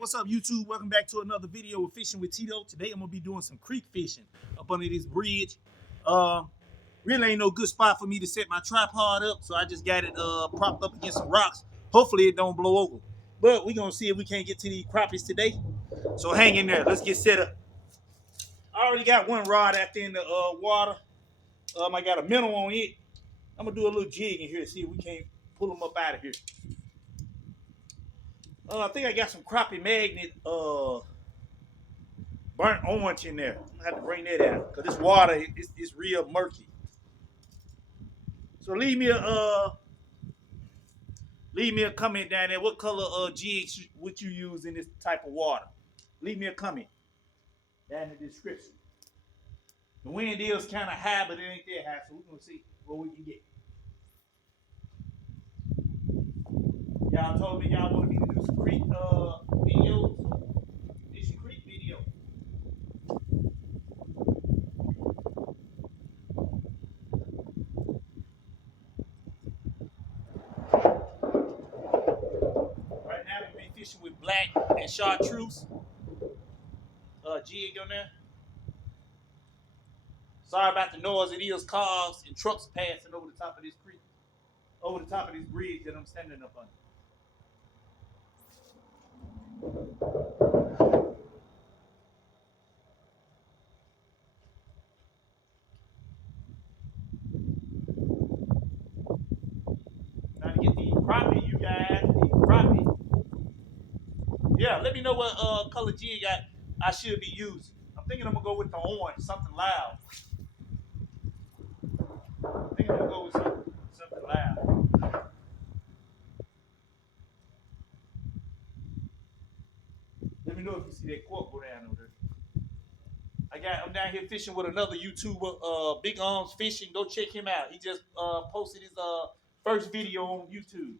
What's up, YouTube? Welcome back to another video of Fishing with Tito. Today I'm gonna be doing some creek fishing up under this bridge. Really ain't no good spot for me to set my tripod up, so I just got it propped up against some rocks. Hopefully it don't blow over. But we're gonna see if we can't get to these crappies today. So hang in there. Let's get set up. I already got one rod out there in the water. I got a minnow on it. I'm gonna do a little jig in here to see if we can't pull them up out of here. I think I got some crappie magnet burnt orange in there. I have to bring that out because this water is real murky. So leave me a comment down there. What color jigs would you use in this type of water? Leave me a comment down in the description. The wind is kind of high, but it ain't that high, so we're gonna see what we can get. Y'all told me y'all wanted me to do some creek videos. This is a creek video. Right now we'll be fishing with black and chartreuse. Jig on there. Sorry about the noise. It is cars and trucks passing over the top of this creek, over the top of this bridge that I'm standing up on. Trying to get these crappie, you guys. These crappie. Yeah, let me know what color jig I should be using. I'm thinking I'm gonna go with the orange, something loud. I think I'm gonna go with something loud. Let me know if you see that cork go down over there. I'm down here fishing with another YouTuber, Big Arms Fishing. Go check him out. He just posted his first video on YouTube.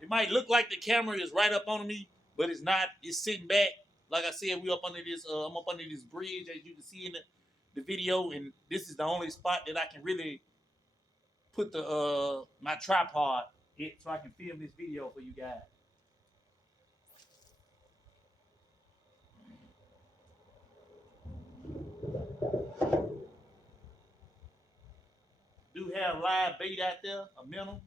It might look like the camera is right up on me, but it's not. It's sitting back. Like I said, we up under this. I'm up under this bridge, as you can see in the video, and this is the only spot that I can really put the my tripod in, so I can film this video for you guys. Do have live bait out there, a minnow.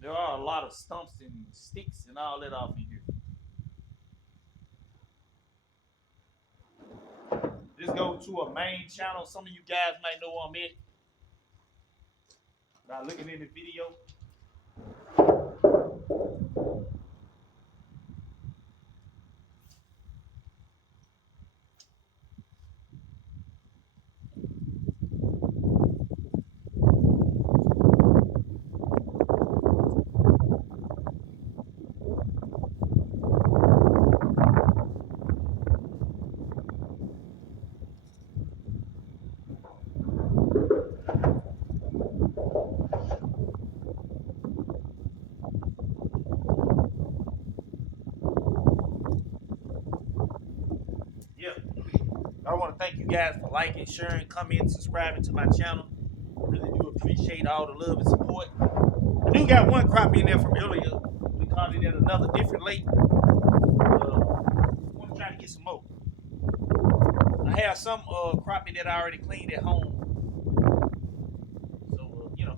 There are a lot of stumps and sticks and all that off in here. This goes to a main channel. Some of you guys might know where I'm at by looking in the video. I want to thank you guys for liking, sharing, commenting, subscribing to my channel. I really do appreciate all the love and support. I do got one crappie in there from earlier. We caught it at another different lake. I want to try to get some more. I have some crappie that I already cleaned at home. So, I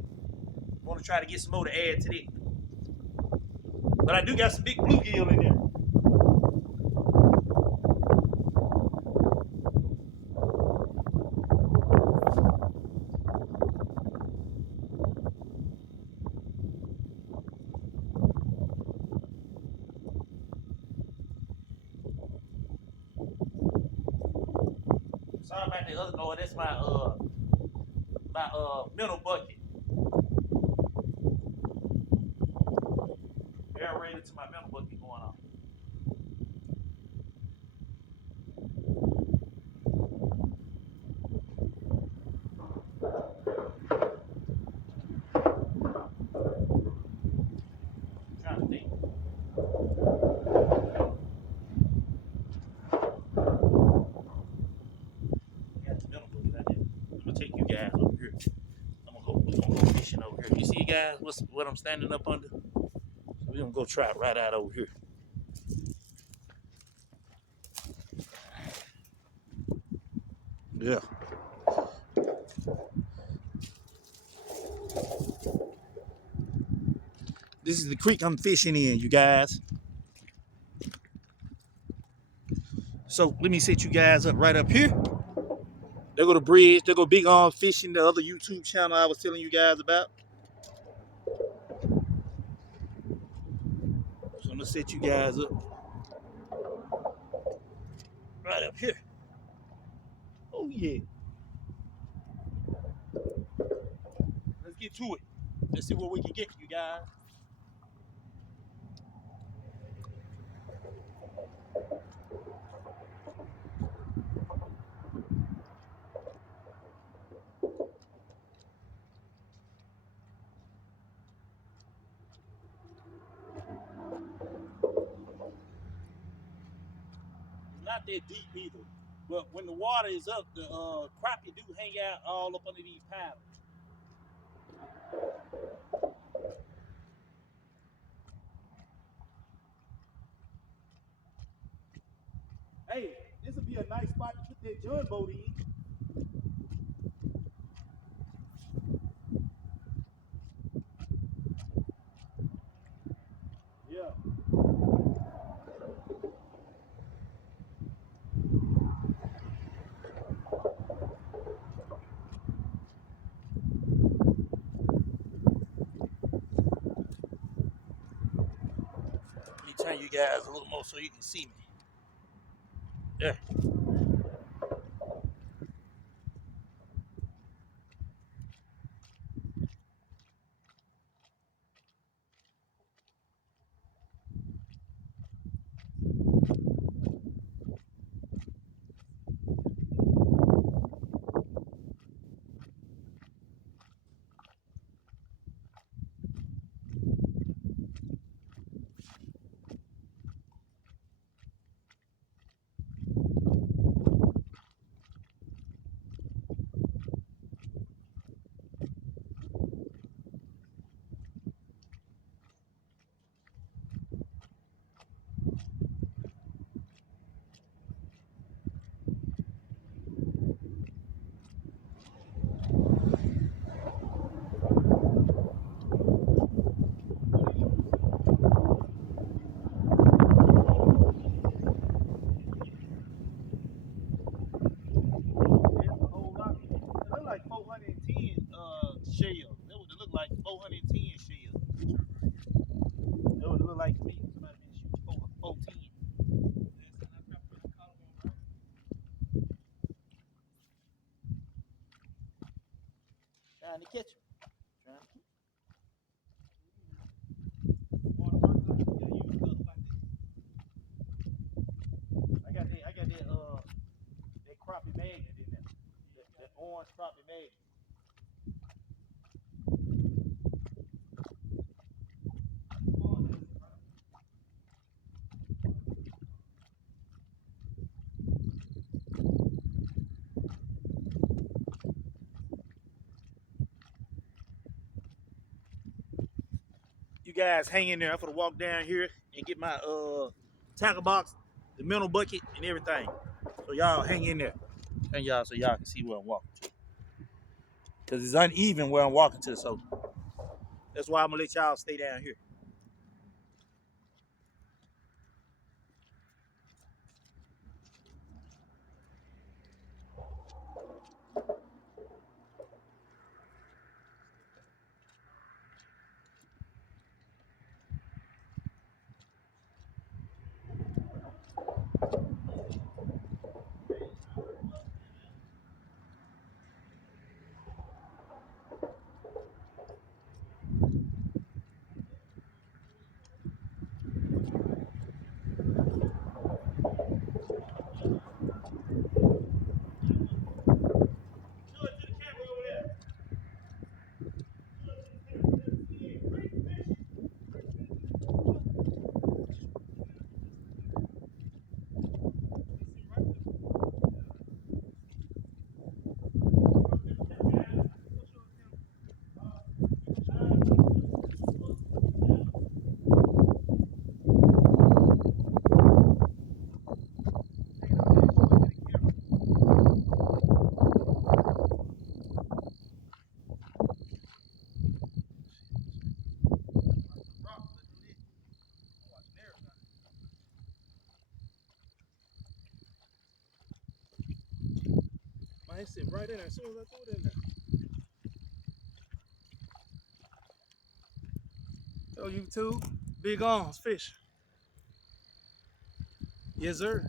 want to try to get some more to add to it. But I do got some big bluegill in there. Sorry about the other noise. That's my minnow bucket. Aerator to my minnow bucket going on. gonna take you guys over here. We're gonna go fishing over here. You see, guys, what I'm standing up under? So we're gonna go try it right out over here. Yeah. This is the creek I'm fishing in, you guys. So let me set you guys up right up here. There go the bridge. There go Big Arm Fishing, the other YouTube channel I was telling you guys about. So I'm gonna set you guys up right up here. Oh yeah. Let's get to it. Let's see what we can get, you guys. It's not that deep either. But when the water is up, the crappie do hang out all up under these paddles. Hey, this would be a nice spot to put that John boat in. Yeah. Let me turn you guys a little more so you can see me. There. Like 410 shell. That would look like 410 shell. That would look like me. Somebody been shooting 410. Trying to catch him. Trying to. I got that crappie magnet in there. That orange crappie magnet. You guys hang in there. I'm gonna walk down here and get my tackle box, the mental bucket, and everything. So y'all hang in there. And y'all so y'all can see where I'm walking to. Cause it's uneven where I'm walking to, so that's why I'm gonna let y'all stay down here. I sit right in there as soon as I threw it in there. Oh, YouTube, big arms fish. Yes, sir.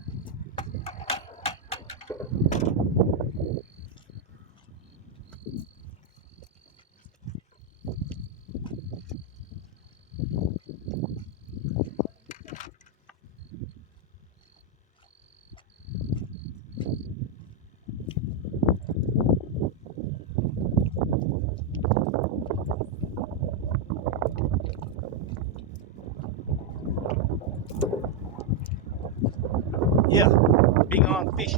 Yeah, big arm fish.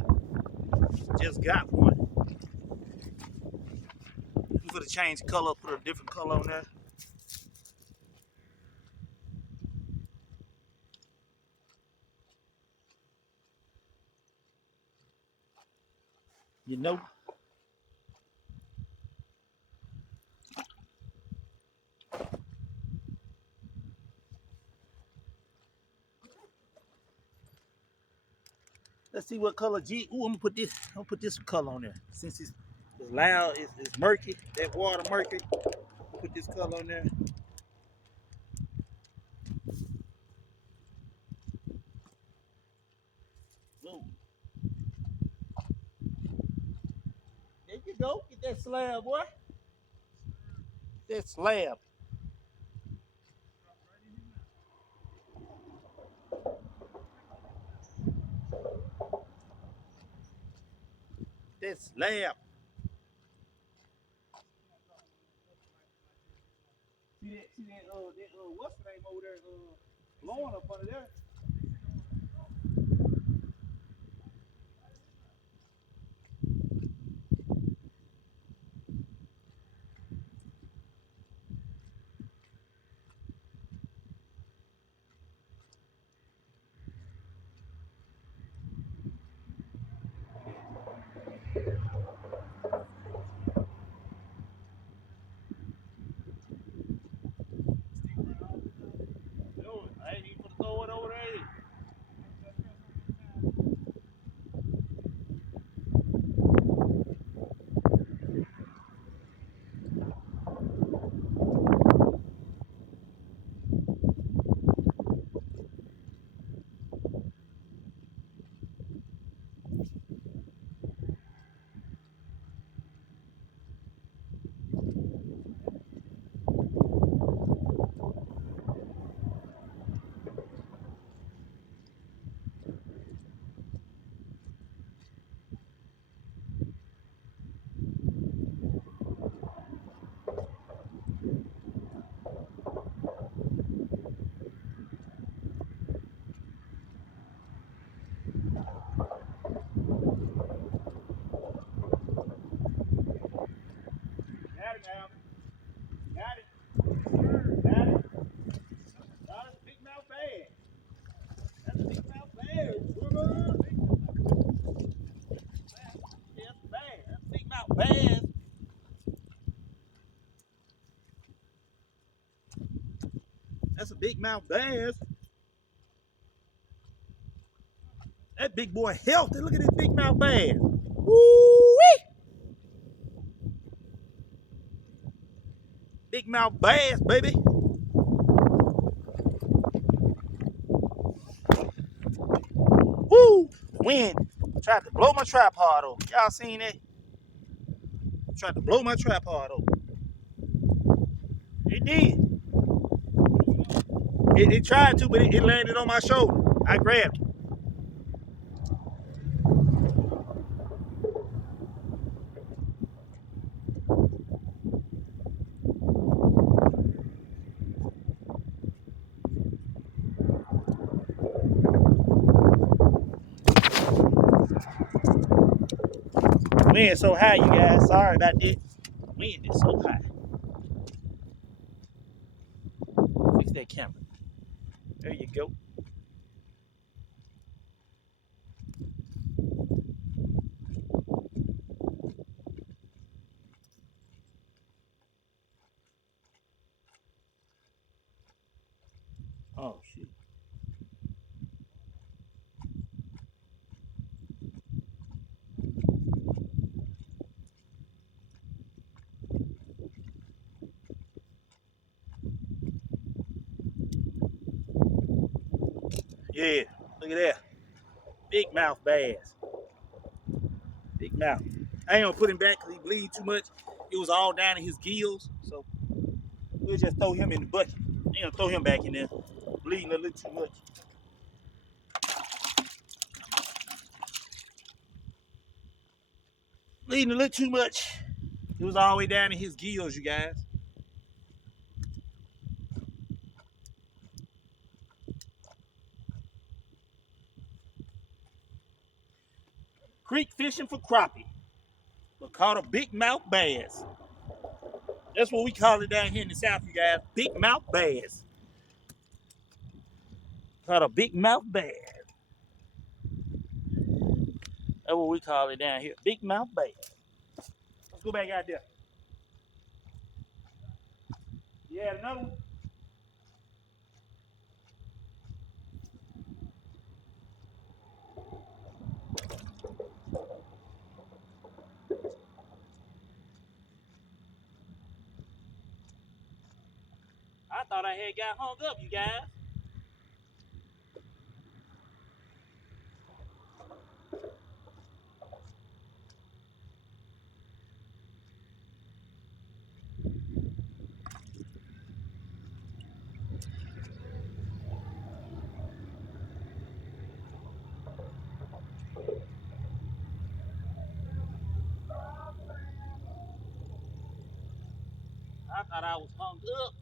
Just got one. I'm gonna change color, put a different color on there. You know. Let's see what color G. Ooh, I'm gonna put this color on there. Since it's loud, it's murky. That water murky. Put this color on there. Ooh. There you go. Get that slab, boy. That slab. That slab. See that what's the name over there? Blowing up under there. Yo, I ain't even gonna throw it over there. Got it now. Got it. Got it. That's a big mouth bag. That's a big mouth bag. Yeah, that's a bag. That's a big mouth bag. That's a big mouth bass. That big boy healthy. Look at this big mouth bass. Woo-wee! Big mouth bass, baby. Woo! Wind. Tried to blow my tripod over. Y'all seen that? Tried to blow my tripod over. It did. It tried to, but it landed on my shoulder. I grabbed it. Wind so high, you guys. Sorry about this. Wind is so high. Fix that camera. There you go. Oh, shit. Yeah, look at that. Big mouth bass. Big mouth. I ain't gonna put him back because he bleed too much. It was all down in his gills. So we'll just throw him in the bucket. Ain't gonna throw him back in there. Bleeding a little too much. Bleeding a little too much. It was all the way down in his gills, you guys. Creek fishing for crappie. But caught a big mouth bass. That's what we call it down here in the South, you guys. Big mouth bass. Caught a big mouth bass. That's what we call it down here. Big mouth bass. Let's go back out there. Yeah, another one. I thought I had got hung up, you guys. I thought I was hung up.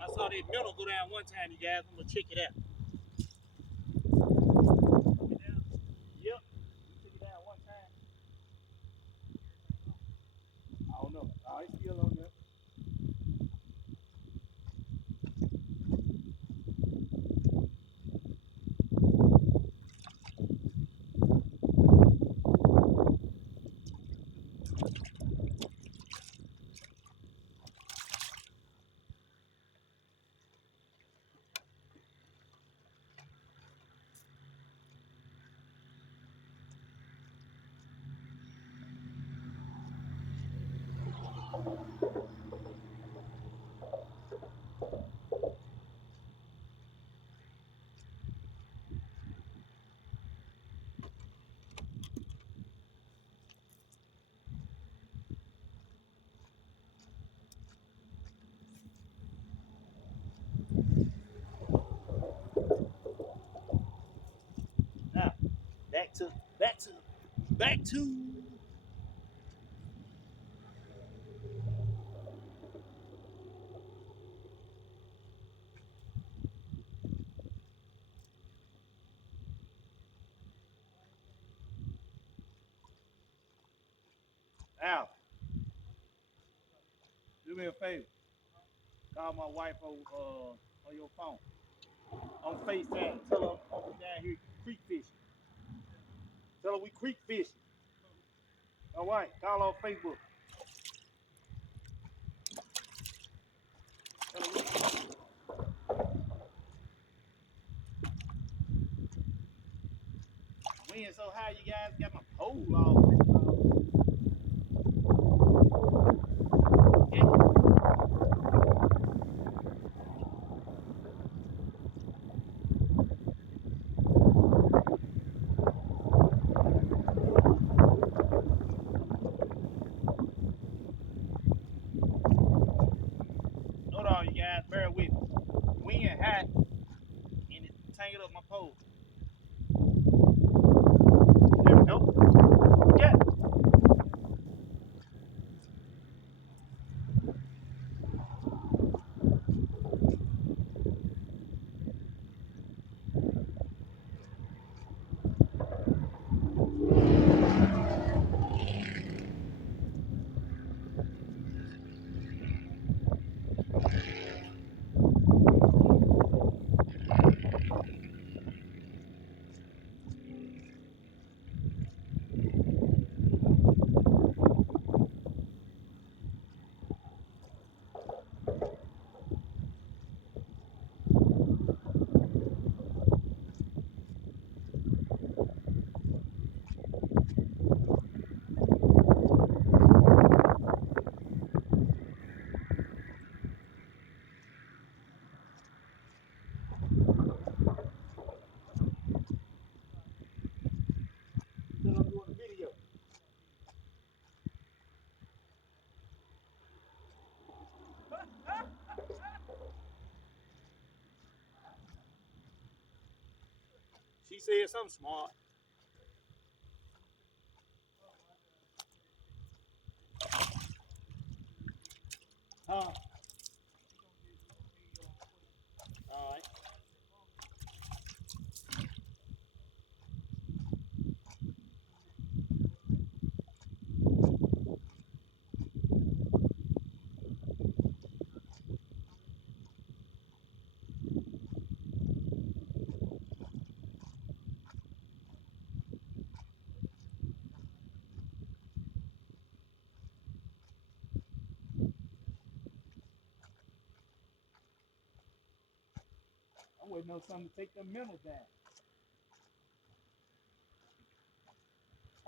I saw that minnow go down one time, you guys. I'm gonna check it out. Yep. Took it down one time. I don't know. Oh, it's still on there. Now, back to. Al, do me a favor. Call my wife on your phone. On FaceTime. Tell her I'm down here creek fishing. Tell her we creek fishing. All right. Call her on Facebook. Tell her wind so high, you guys got my pole all. Hold on, you guys. Bear with me. Wind high and it tangled up my pole. There we go. Yeah. She said something smart. Huh? All right. I'm waiting on something to take them mentals down.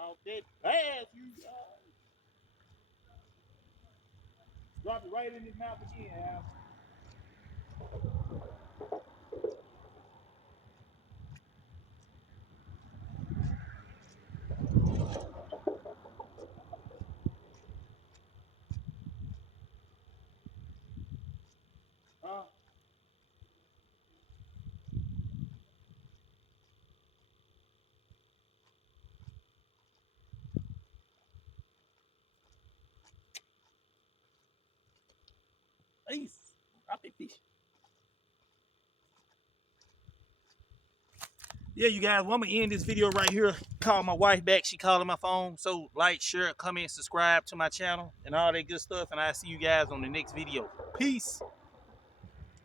Out that ass, you drop it right in his mouth again, Al. Huh? Please, drop that fish. Yeah, you guys, well, I'm gonna end this video right here. Call my wife back. She calling my phone. So like, share, comment, subscribe to my channel and all that good stuff. And I'll see you guys on the next video. Peace.